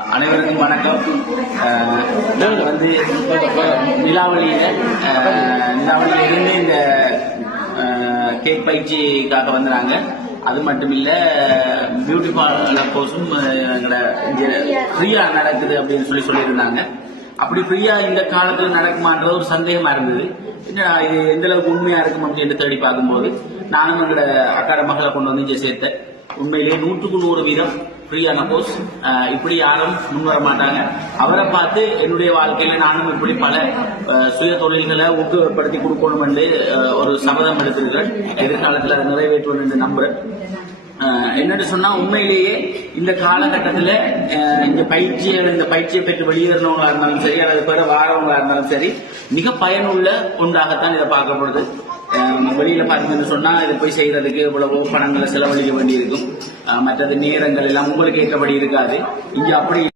அனைவருக்கும் வணக்கம். நாங்கள் நிலாவளியிலிருந்து இந்த கேக் பயிற்சிக்காக வந்துறாங்க. அது மட்டும் இல்ல பியூட்டி பார்லர் கோர்ஸும் எங்களை ஃப்ரீயா நடக்குது அப்படின்னு சொல்லியிருந்தாங்க. அப்படி ஃப்ரீயா இந்த காலத்துல நடக்குமான்ற ஒரு சந்தேகமா இருந்தது. இது எந்த அளவுக்கு உண்மையா இருக்கும் அப்படின்னு தேடி பார்க்கும்போது நானும் எங்களோட அக்காட மகளை கொண்டு வந்து இங்கே சேர்த்தேன். உண்மையிலேயே 100% ஃப்ரீயான கோர்ஸ். இப்படி யாரும் முன்வர மாட்டாங்க. அவரை பார்த்து என்னுடைய வாழ்க்கையில நானும் இப்படி பல சுய தொழில்களை ஊக்கப்படுத்தி கொடுக்கணும் என்று ஒரு சபதம் எடுத்திருக்கிறேன். எதிர்காலத்தில் அதை நிறைவேற்றுவேன் என்று நம்புறேன். என்னன்னு சொன்னா உண்மையிலேயே இந்த காலகட்டத்தில் இந்த பயிற்சியை பெற்று வெளியேறினவங்களா இருந்தாலும் சரி, அல்லது பெற வாரவங்களா இருந்தாலும் சரி, மிக பயனுள்ள ஒன்றாகத்தான் இதை பார்க்கப்படுது. வெளியில பார்த்தீங்கன்னு சொன்னா இதை போய் செய்யறதுக்கு இவ்வளவோ பணங்களை செலவழிக்க வேண்டி இருக்கும். மற்றது நேரங்கள் எல்லாம் உங்களுக்கு ஏற்றபடி இருக்காது. இங்க அப்படி